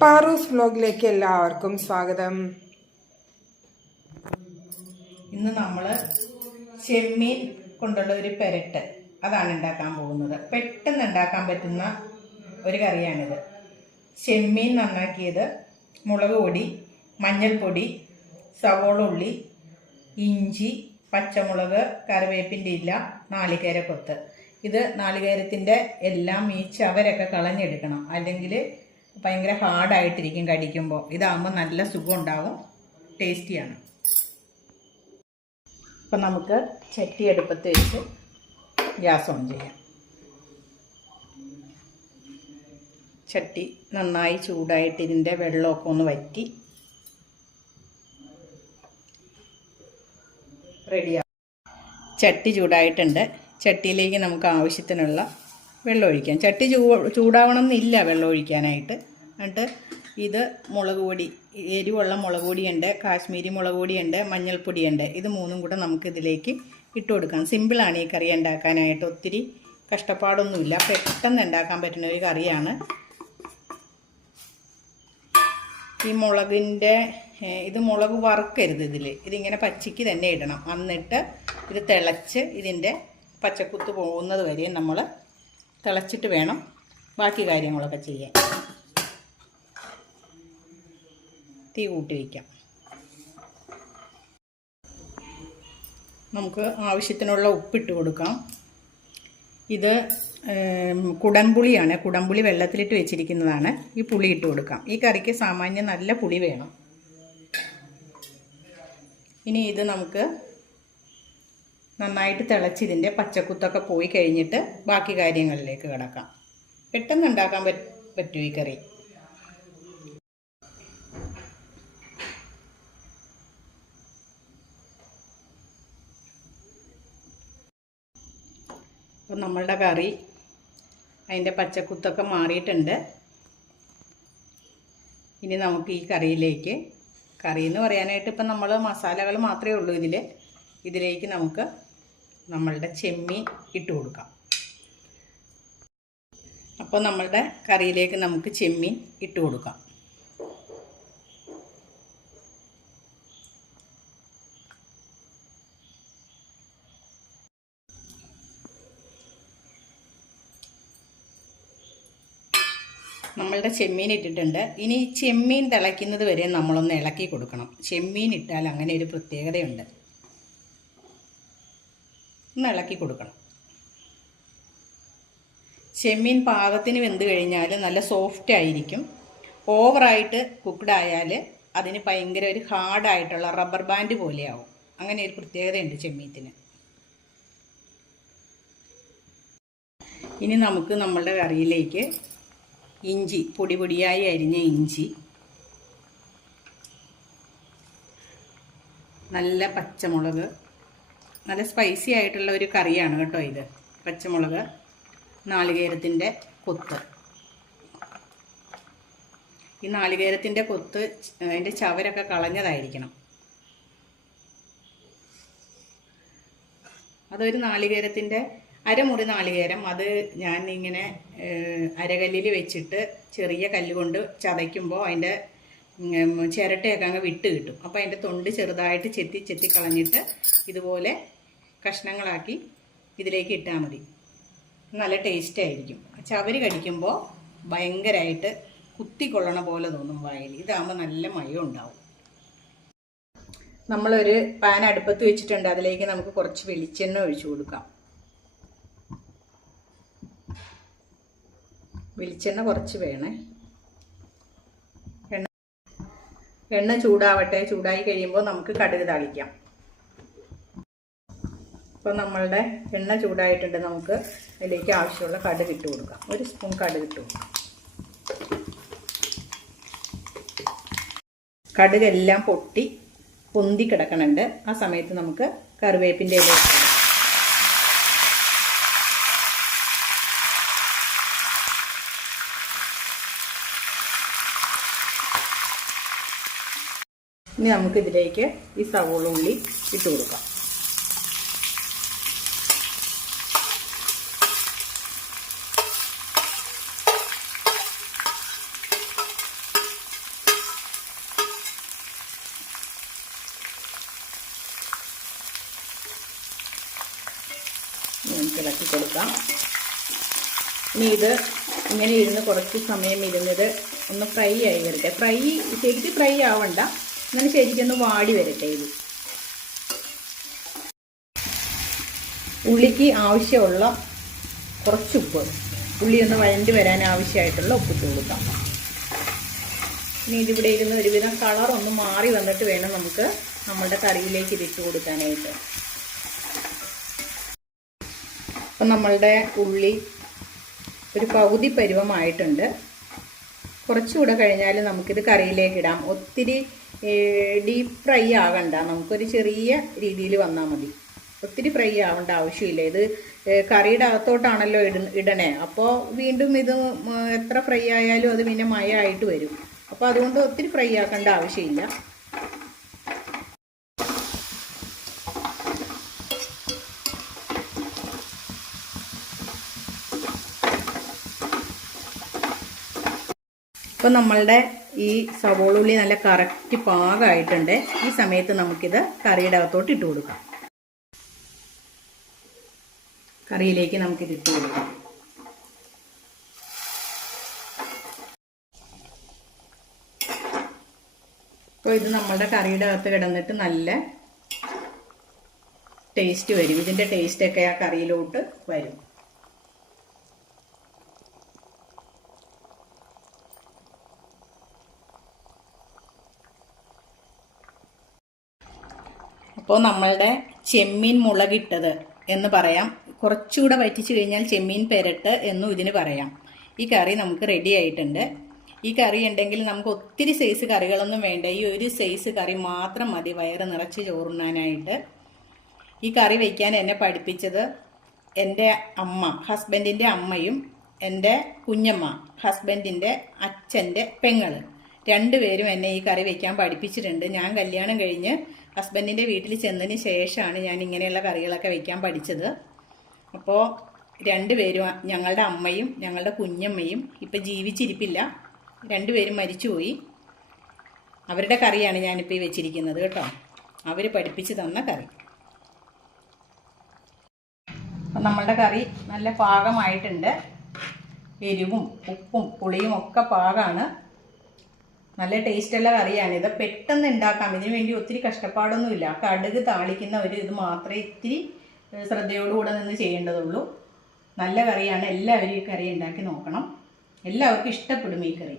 പാറൂസ് വ്ലോഗിലേക്ക് എല്ലാവർക്കും സ്വാഗതം. ഇന്ന് നമ്മൾ ചെമ്മീൻ കൊണ്ടുള്ള ഒരു പെരട്ട് അതാണ് ഉണ്ടാക്കാൻ പോകുന്നത്. പെട്ടെന്ന് ഉണ്ടാക്കാൻ പറ്റുന്ന ഒരു കറിയാണിത്. ചെമ്മീൻ നന്നാക്കിയത് മുളക് പൊടി മഞ്ഞൾപ്പൊടി സവോള ഉള്ളി ഇഞ്ചി പച്ചമുളക് കറിവേപ്പിന്റെ ഇല്ല നാളികേര കൊത്ത്. ഇത് നാളികേരത്തിന്റെ എല്ലാം ഈ ചവരൊക്കെ കളഞ്ഞെടുക്കണം. അല്ലെങ്കിൽ ഭയങ്കര ഹാർഡായിട്ടിരിക്കും കടിക്കുമ്പോൾ. ഇതാകുമ്പോൾ നല്ല സുഖം ഉണ്ടാവും ടേസ്റ്റിയാണ്. അപ്പം നമുക്ക് ചട്ടി അടുപ്പത്ത് വെച്ച് ഗ്യാസ് ഓൺ ചെയ്യാം. ചട്ടി നന്നായി ചൂടായിട്ട് ഇതിന്റെ വെള്ളമൊക്കെ ഒന്ന് വറ്റി റെഡിയാ ചട്ടി ചൂടായിട്ടുണ്ട്. ചട്ടിയിലേക്ക് നമുക്ക് ആവശ്യത്തിനുള്ള വെള്ളം ഒഴിക്കാം ചട്ടി ചൂ ചൂടാവണം എന്നില്ല വെള്ളം ഒഴിക്കാനായിട്ട് എന്നിട്ട് ഇത് മുളക് പൊടി എരിവുള്ള മുളക് പൊടിയുണ്ട് കാശ്മീരി മുളക് പൊടിയുണ്ട് മഞ്ഞൾപ്പൊടിയുണ്ട്. ഇത് മൂന്നും കൂടെ നമുക്കിതിലേക്ക് ഇട്ട് കൊടുക്കാം സിമ്പിളാണ് ഈ കറി ഉണ്ടാക്കാനായിട്ട്. ഒത്തിരി കഷ്ടപ്പാടൊന്നുമില്ല. പെട്ടെന്ന് ഉണ്ടാക്കാൻ പറ്റുന്ന ഒരു കറിയാണ്. ഈ മുളകിന്റെ ഇത് മുളക് വറുക്കരുത് ഇതിൽ ഇതിങ്ങനെ പച്ചയ്ക്ക് തന്നെ ഇടണം. എന്നിട്ട് ഇത് തിളച്ച് ഇതിന്റെ പച്ചക്കുത്ത് പോകുന്നത് വരെയും നമ്മൾ തിളച്ചിട്ട് വേണം ബാക്കി കാര്യങ്ങളൊക്കെ ചെയ്യാൻ. തീ കൂട്ടി വയ്ക്കാം നമുക്ക് ആവശ്യത്തിനുള്ള ഉപ്പിട്ട് കൊടുക്കാം. ഇത് കുടംപുളിയാണ്. കുടംപുളി വെള്ളത്തിലിട്ട് വെച്ചിരിക്കുന്നതാണ്. ഈ പുളി ഇട്ട് കൊടുക്കാം. ഈ കറിക്ക് സാമാന്യം നല്ല പുളി വേണം. ഇനി ഇത് നമുക്ക് നന്നായിട്ട് തിളച്ചിതിന്റെ പച്ചക്കുത്തൊക്കെ പോയി കഴിഞ്ഞിട്ട് ബാക്കി കാര്യങ്ങളിലേക്ക് കിടക്കാം. പെട്ടെന്ന് ഉണ്ടാക്കാൻ പറ്റും ഈ കറി. അപ്പം നമ്മളുടെ കറി അതിന്റെ പച്ചക്കുത്തൊക്കെ മാറിയിട്ടുണ്ട്. ഇനി നമുക്ക് ഈ കറിയിലേക്ക് കറി എന്ന് പറയാനായിട്ട് ഇപ്പം നമ്മൾ മസാലകൾ മാത്രമേ ഉള്ളൂ ഇതിൽ ഇതിലേക്ക് നമുക്ക് നമ്മളുടെ ചെമ്മീൻ ഇട്ട് കൊടുക്കാം. അപ്പോൾ നമ്മളുടെ കറിയിലേക്ക് നമുക്ക് ചെമ്മീൻ ഇട്ട് കൊടുക്കാം. നമ്മളുടെ ചെമ്മീൻ ഇട്ടിട്ടുണ്ട്. ഇനി ചെമ്മീൻ തിളയ്ക്കുന്നത് വരെ നമ്മളൊന്ന് ഇളക്കി കൊടുക്കണം. ചെമ്മീൻ ഇട്ടാൽ അങ്ങനെ ഒരു പ്രത്യേകതയുണ്ട്. ഒന്ന് ഇളക്കി കൊടുക്കണം. ചെമ്മീൻ പാകത്തിന് വെന്ത് കഴിഞ്ഞാൽ നല്ല സോഫ്റ്റ് ആയിരിക്കും. ഓവറായിട്ട് കുക്ക്ഡ് ആയാൽ അതിന് ഭയങ്കര ഒരു ഹാർഡായിട്ടുള്ള റബ്ബർ ബാൻഡ് പോലെയാവും. അങ്ങനെ ഒരു പ്രത്യേകതയുണ്ട് ചെമ്മീത്തിന്. ഇനി നമുക്ക് നമ്മളുടെ കറിയിലേക്ക് ഇഞ്ചി പൊടി പൊടിയായി അരിഞ്ഞ ഇഞ്ചി നല്ല പച്ചമുളക് നല്ല സ്പൈസി ആയിട്ടുള്ള ഒരു കറിയാണ് കേട്ടോ ഇത്. പച്ചമുളക് നാളികേരത്തിന്റെ കൊത്ത്. ഈ നാളികേരത്തിന്റെ കൊത്ത് അതിന്റെ ചവരൊക്കെ കളഞ്ഞതായിരിക്കണം. അതൊരു നാളികേരത്തിന്റെ അരമുറി നാളികേരം. അത് ഞാൻ ഇങ്ങനെ അരകല്ലിൽ വെച്ചിട്ട് ചെറിയ കല്ലുകൊണ്ട് ചതയ്ക്കുമ്പോൾ അതിന്റെ ചിരട്ടയൊക്കെ അങ്ങ് വിട്ട് കിട്ടും. അപ്പോൾ അതിന്റെ തൊണ്ട് ചെറുതായിട്ട് ചെത്തി ചെത്തി കളഞ്ഞിട്ട് ഇതുപോലെ കഷ്ണങ്ങളാക്കി ഇതിലേക്ക് ഇട്ടാൽ മതി. നല്ല ടേസ്റ്റ് ആയിരിക്കും. ചവര് കടിക്കുമ്പോൾ ഭയങ്കരമായിട്ട് കുത്തിക്കൊള്ളണ പോലെ തോന്നും വായിൽ. ഇതാകുമ്പോൾ നല്ല മയം ഉണ്ടാവും. നമ്മളൊരു പാൻ അടുപ്പത്ത് വെച്ചിട്ടുണ്ട്. അതിലേക്ക് നമുക്ക് കുറച്ച് വെളിച്ചെണ്ണ ഒഴിച്ചു കൊടുക്കാം. വെളിച്ചെണ്ണ കുറച്ച് വേണേ. എണ്ണ എണ്ണ ചൂടാവട്ടെ. ചൂടായി കഴിയുമ്പോൾ നമുക്ക് കടുക് താളിക്കാം. അപ്പോൾ നമ്മളുടെ എണ്ണ ചൂടായിട്ടുണ്ട് നമുക്ക് അതിലേക്ക് ആവശ്യമുള്ള കടുക് ഇട്ട് കൊടുക്കാം. ഒരു സ്പൂൺ കടുക് ഇട്ട് കൊടുക്കാം. കടുകെല്ലാം പൊട്ടി പൊന്തി കിടക്കണുണ്ട്. ആ സമയത്ത് നമുക്ക് കറിവേപ്പിന്റെ ഇല ഇനി നമുക്ക് ഇതിലേക്ക് ഈ സവോള ഉള്ളി ഇട്ട് കൊടുക്കാം. ഇളക്കി കൊടുക്കാം. ഇനി ഇത് ഇങ്ങനെ ഇരുന്ന് കുറച്ച് സമയം ഇരുന്നത് ഒന്ന് ഫ്രൈ ആയി വരട്ടെ. ഫ്രൈ ശരിക്കും ഫ്രൈ ആവണ്ട. ഇങ്ങനെ ശരിക്കൊന്ന് വാടി വരട്ടെ ഇത്. ഉള്ളിക്ക് ആവശ്യമുള്ള കുറച്ച് ഉപ്പ്. ഉള്ളി ഒന്ന് വഴണ്ടി വരാൻ ആവശ്യമായിട്ടുള്ള ഉപ്പിട്ട് കൊടുക്കാം. ഇനി ഇതിവിടെ ഇരുന്ന് ഒരുവിധം കളർ ഒന്ന് മാറി വന്നിട്ട് വേണം നമുക്ക് നമ്മളുടെ കറിയിലേക്ക് ഇതിട്ട് കൊടുക്കാനായിട്ട്. അപ്പം നമ്മളുടെ ഉള്ളി ഒരു പകുതി പരുവമായിട്ടുണ്ട്. കുറച്ചുകൂടെ കഴിഞ്ഞാൽ നമുക്കിത് കറിയിലേക്ക് ഇടാം. ഒത്തിരി ഡീപ്പ് ഫ്രൈ ആകണ്ട നമുക്കൊരു ചെറിയ രീതിയിൽ വന്നാൽ മതി. ഒത്തിരി ഫ്രൈ ആവേണ്ട ആവശ്യമില്ല. ഇത് കറിയുടെ അകത്തോട്ടാണല്ലോ ഇട ഇടണേ. അപ്പോൾ വീണ്ടും ഇത് എത്ര ഫ്രൈ ആയാലും അത് പിന്നെ മയമായിട്ട് വരും. അപ്പോൾ അതുകൊണ്ട് ഒത്തിരി ഫ്രൈ ആക്കേണ്ട ആവശ്യമില്ല. ഇപ്പം നമ്മളുടെ ഈ സവോള ഉള്ളി നല്ല കറക്റ്റ് പാകമായിട്ടുണ്ട് ഈ സമയത്ത് നമുക്കിത് കറിയുടെ അകത്തോട്ട് ഇട്ട് കൊടുക്കാം. കറിയിലേക്ക് നമുക്കിത് ഇട്ട് കൊടുക്കാം. അപ്പോൾ ഇത് നമ്മളുടെ കറിയുടെ അകത്ത് കിടന്നിട്ട് നല്ല ടേസ്റ്റ് വരും. ഇതിന്റെ ടേസ്റ്റൊക്കെ ആ കറിയിലോട്ട് വരും. അപ്പോൾ നമ്മളുടെ ചെമ്മീൻ മുളകിട്ടത് എന്ന് പറയാം. കുറച്ചുകൂടെ വറ്റിച്ചു കഴിഞ്ഞാൽ ചെമ്മീൻ പെരട്ട് എന്നും ഇതിന് പറയാം. ഈ കറി നമുക്ക് റെഡി ആയിട്ടുണ്ട്. ഈ കറി ഉണ്ടെങ്കിൽ നമുക്ക് ഒത്തിരി സൈസ് കറികളൊന്നും വേണ്ട. ഈ ഒരു സൈസ് കറി മാത്രം മതി. വയറ് നിറച്ച് ചോറുണ്ണാനായിട്ട്. ഈ കറി വയ്ക്കാൻ എന്നെ പഠിപ്പിച്ചത് എന്റെ അമ്മ ഹസ്ബൻഡിന്റെ അമ്മയും എന്റെ കുഞ്ഞമ്മ ഹസ്ബൻഡിന്റെ അച്ഛന്റെ പെങ്ങൾ. രണ്ടുപേരും എന്നെ ഈ കറി വെക്കാൻ പഠിപ്പിച്ചിട്ടുണ്ട്. ഞാൻ കല്യാണം കഴിഞ്ഞ് ഹസ്ബൻഡിന്റെ വീട്ടിൽ ചെന്നതിന് ശേഷമാണ് ഞാൻ ഇങ്ങനെയുള്ള കറികളൊക്കെ വെക്കാൻ പഠിച്ചത്. അപ്പോൾ രണ്ടുപേരും ഞങ്ങളുടെ അമ്മയും ഞങ്ങളുടെ കുഞ്ഞമ്മയും ഇപ്പം ജീവിച്ചിരിപ്പില്ല. രണ്ടുപേരും മരിച്ചുപോയി. അവരുടെ കറിയാണ് ഞാനിപ്പോൾ ഈ വെച്ചിരിക്കുന്നത് കേട്ടോ. അവർ പഠിപ്പിച്ച് തന്ന കറി. അപ്പം നമ്മളുടെ കറി നല്ല പാകമായിട്ടുണ്ട്. എരിവും ഉപ്പും പുളിയും ഒക്കെ പാകമാണ് നല്ല ടേസ്റ്റുള്ള കറിയാണ്. ഇത് പെട്ടെന്ന് ഉണ്ടാക്കാം ഇതിനു വേണ്ടി ഒത്തിരി കഷ്ടപ്പാടൊന്നുമില്ല. കടുക് താളിക്കുന്ന ഒരു ഇത് മാത്രമേ ഇത്തിരി ശ്രദ്ധയോടുകൂടെ നിന്ന് ചെയ്യേണ്ടതുള്ളൂ. നല്ല കറിയാണ്. എല്ലാവരും ഈ കറി ഉണ്ടാക്കി നോക്കണം. എല്ലാവർക്കും ഇഷ്ടപ്പെടും ഈ കറി.